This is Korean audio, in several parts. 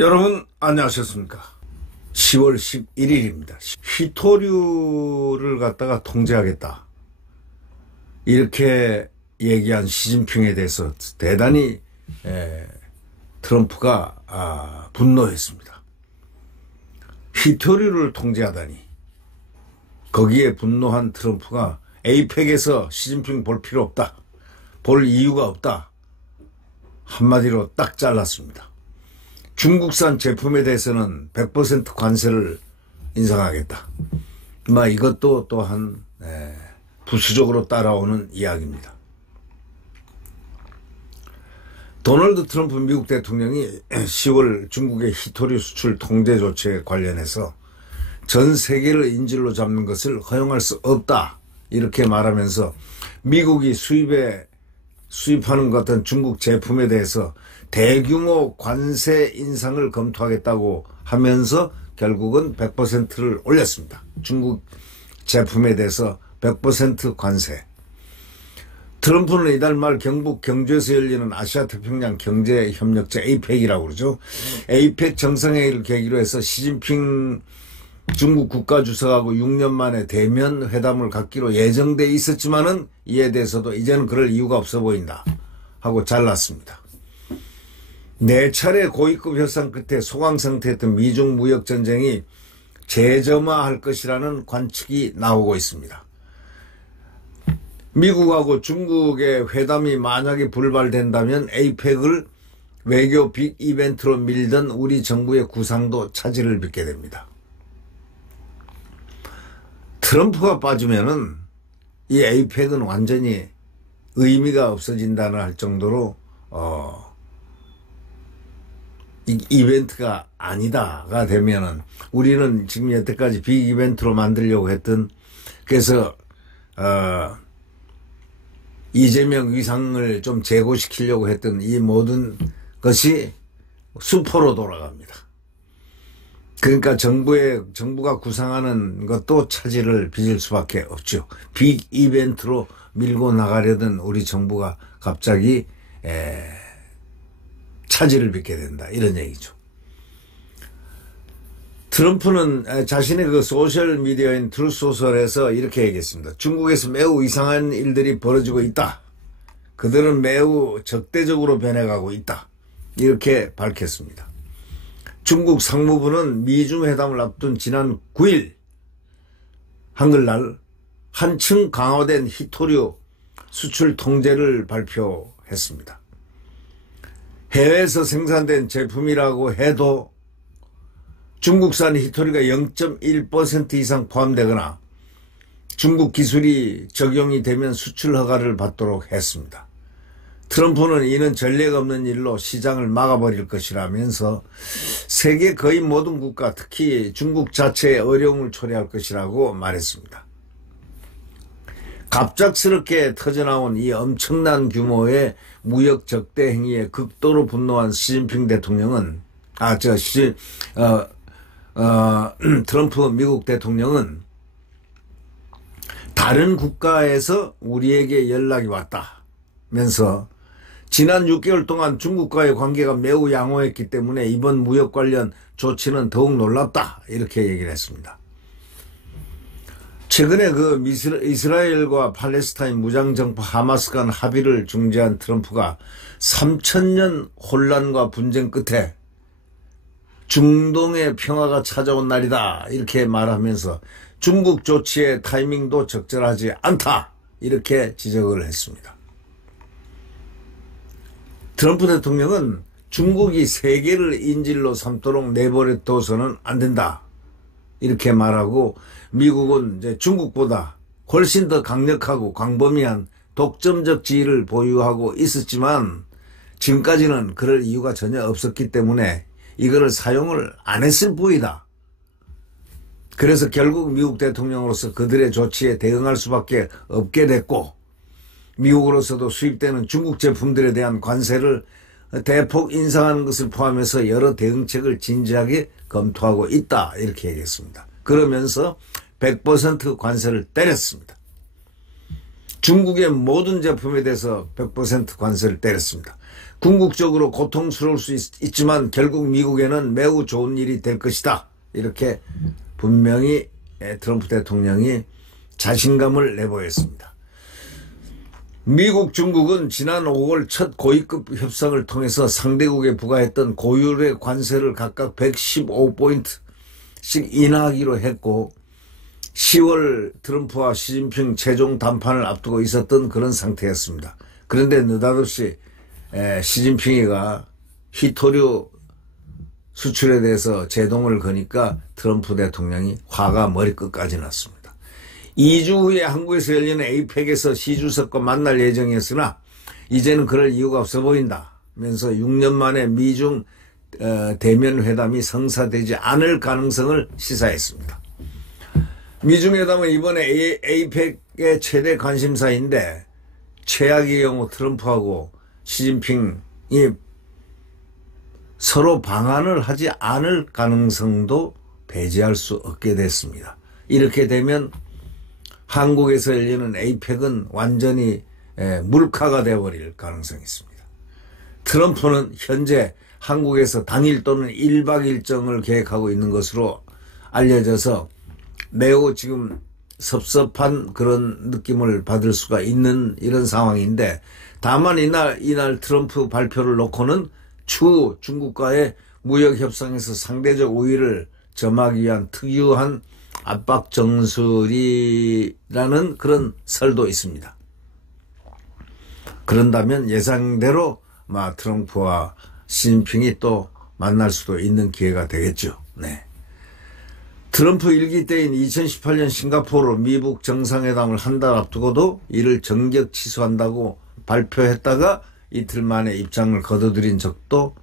여러분 안녕하셨습니까? 10월 11일입니다. 휘토류를 갖다가 통제하겠다 이렇게 얘기한 시진핑에 대해서 대단히 트럼프가 분노했습니다. 휘토류를 통제하다니. 거기에 분노한 트럼프가 에이펙에서 시진핑 볼 필요 없다, 볼 이유가 없다, 한마디로 딱 잘랐습니다. 중국산 제품에 대해서는 100% 관세를 인상하겠다. 이것도 또한 부수적으로 따라오는 이야기입니다. 도널드 트럼프 미국 대통령이 10월 중국의 휘토류 수출 통제 조치에 관련해서 전 세계를 인질로 잡는 것을 허용할 수 없다 이렇게 말하면서 미국이 수입하는 것 같은 중국 제품에 대해서 대규모 관세 인상을 검토하겠다고 하면서 결국은 100%를 올렸습니다. 중국 제품에 대해서 100% 관세. 트럼프는 이달 말 경북 경주에서 열리는 아시아태평양 경제협력체 에이펙이라고 그러죠. 에이펙 정상회의를 계기로 해서 시진핑 중국 국가주석하고 6년 만에 대면 회담을 갖기로 예정돼 있었지만은 이에 대해서도 이제는 그럴 이유가 없어 보인다 하고 잘랐습니다. 4차례 고위급 협상 끝에 소강 상태였던 미중 무역 전쟁이 재점화할 것이라는 관측이 나오고 있습니다. 미국하고 중국의 회담이 만약에 불발된다면 에이펙을 외교 빅 이벤트로 밀던 우리 정부의 구상도 차질을 빚게 됩니다. 트럼프가 빠지면은 이 에이펙은 완전히 의미가 없어진다는 할 정도로 이벤트가 아니다가 되면은 우리는 지금 여태까지 빅 이벤트로 만들려고 했던, 그래서 이재명 위상을 좀 제고시키려고 했던 이 모든 것이 수포로 돌아갑니다. 그러니까 정부가 구상하는 것도 차질을 빚을 수밖에 없죠. 빅 이벤트로 밀고 나가려던 우리 정부가 갑자기 차질을 빚게 된다 이런 얘기죠. 트럼프는 자신의 그 소셜미디어인 트루소셜에서 이렇게 얘기했습니다. 중국에서 매우 이상한 일들이 벌어지고 있다. 그들은 매우 적대적으로 변해가고 있다. 이렇게 밝혔습니다. 중국 상무부는 미중 회담을 앞둔 지난 9일 한글날 한층 강화된 휘토류 수출 통제를 발표했습니다. 해외에서 생산된 제품이라고 해도 중국산 휘토류가 0.1% 이상 포함되거나 중국 기술이 적용이 되면 수출 허가를 받도록 했습니다. 트럼프는 이는 전례가 없는 일로 시장을 막아버릴 것이라면서 세계 거의 모든 국가, 특히 중국 자체에 어려움을 초래할 것이라고 말했습니다. 갑작스럽게 터져나온 이 엄청난 규모의 무역 적대 행위에 극도로 분노한 시진핑 대통령은 트럼프 미국 대통령은 다른 국가에서 우리에게 연락이 왔다면서 지난 6개월 동안 중국과의 관계가 매우 양호했기 때문에 이번 무역 관련 조치는 더욱 놀랍다 이렇게 얘기를 했습니다. 최근에 그 이스라엘과 팔레스타인 무장정파 하마스 간 합의를 중재한 트럼프가 3000년 혼란과 분쟁 끝에 중동의 평화가 찾아온 날이다 이렇게 말하면서 중국 조치의 타이밍도 적절하지 않다 이렇게 지적을 했습니다. 트럼프 대통령은 중국이 세계를 인질로 삼도록 내버려둬서는 안 된다 이렇게 말하고, 미국은 이제 중국보다 훨씬 더 강력하고 광범위한 독점적 지위를 보유하고 있었지만 지금까지는 그럴 이유가 전혀 없었기 때문에 이거를 사용을 안 했을 뿐이다. 그래서 결국 미국 대통령으로서 그들의 조치에 대응할 수밖에 없게 됐고, 미국으로서도 수입되는 중국 제품들에 대한 관세를 대폭 인상하는 것을 포함해서 여러 대응책을 진지하게 검토하고 있다 이렇게 얘기했습니다. 그러면서 100% 관세를 때렸습니다. 중국의 모든 제품에 대해서 100% 관세를 때렸습니다. 궁극적으로 고통스러울 수 있지만 결국 미국에는 매우 좋은 일이 될 것이다. 이렇게 분명히 트럼프 대통령이 자신감을 내보였습니다. 미국, 중국은 지난 5월 첫 고위급 협상을 통해서 상대국에 부과했던 고율의 관세를 각각 115포인트씩 인하하기로 했고 10월 트럼프와 시진핑 최종 담판을 앞두고 있었던 그런 상태였습니다. 그런데 느닷없이 시진핑이가 히토류 수출에 대해서 제동을 거니까 트럼프 대통령이 화가 머리끝까지 났습니다. 2주 후에 한국에서 열리는 에이펙에서 시 주석과 만날 예정이었으나 이제는 그럴 이유가 없어 보인다면서 6년 만에 미중 대면 회담이 성사되지 않을 가능성을 시사했습니다. 미중 회담은 이번에 에이펙의 최대 관심사인데 최악의 경우 트럼프하고 시진핑이 서로 방한을 하지 않을 가능성도 배제할 수 없게 됐습니다. 이렇게 되면 한국에서 열리는 에이펙은 완전히 물카가 되어버릴 가능성이 있습니다. 트럼프는 현재 한국에서 당일 또는 1박 일정을 계획하고 있는 것으로 알려져서 매우 지금 섭섭한 그런 느낌을 받을 수가 있는 이런 상황인데 다만 이날 트럼프 발표를 놓고는 추후 중국과의 무역협상에서 상대적 우위를 점하기 위한 특유한 압박 정술이라는 그런 설도 있습니다. 그런다면 예상대로 트럼프와 시진핑이 또 만날 수도 있는 기회가 되겠죠. 네. 트럼프 일기 때인 2018년 싱가포르 미북 정상회담을 한 달 앞두고도 이를 전격 취소한다고 발표했다가 이틀 만에 입장을 거둬들인 적도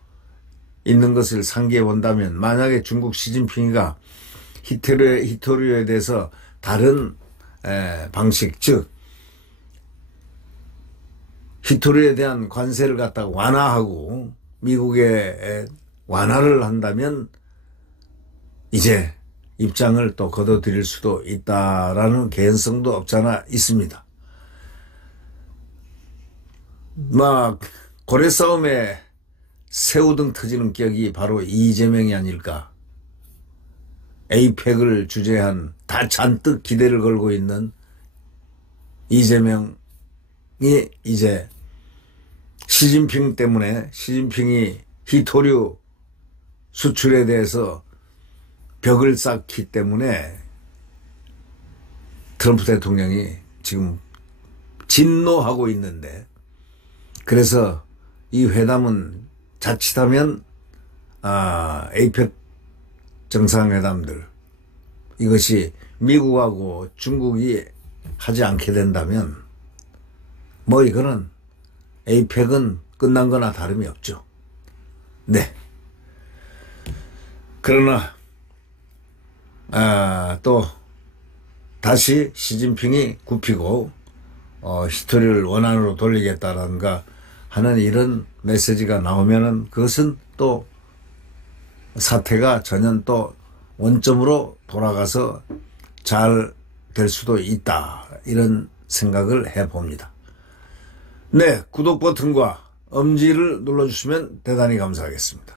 있는 것을 상기해 본다면 만약에 중국 시진핑이가 히토류에 대해서 다른 방식 즉 히토류에 대한 관세를 갖다가 완화하고 미국에 완화를 한다면 이제 입장을 또 거둬들일 수도 있다라는 개연성도 없잖아 있습니다. 고래 싸움에 새우등 터지는 격이 바로 이재명이 아닐까. 에이펙을 주재한 다 잔뜩 기대를 걸고 있는 이재명이 이제 시진핑 때문에 시진핑이 히토류 수출에 대해서 벽을 쌓기 때문에 트럼프 대통령이 지금 진노하고 있는데 그래서 이 회담은 자칫하면 에이펙 정상회담들 이것이 미국하고 중국이 하지 않게 된다면 이거는 에이펙은 끝난 거나 다름이 없죠. 네. 그러나 또 다시 시진핑이 굽히고 히토리를 원안으로 돌리겠다라든가 하는 이런 메시지가 나오면은 그것은 또 사태가 전혀 또 원점으로 돌아가서 잘 될 수도 있다 이런 생각을 해봅니다. 네, 구독 버튼과 엄지를 눌러주시면 대단히 감사하겠습니다.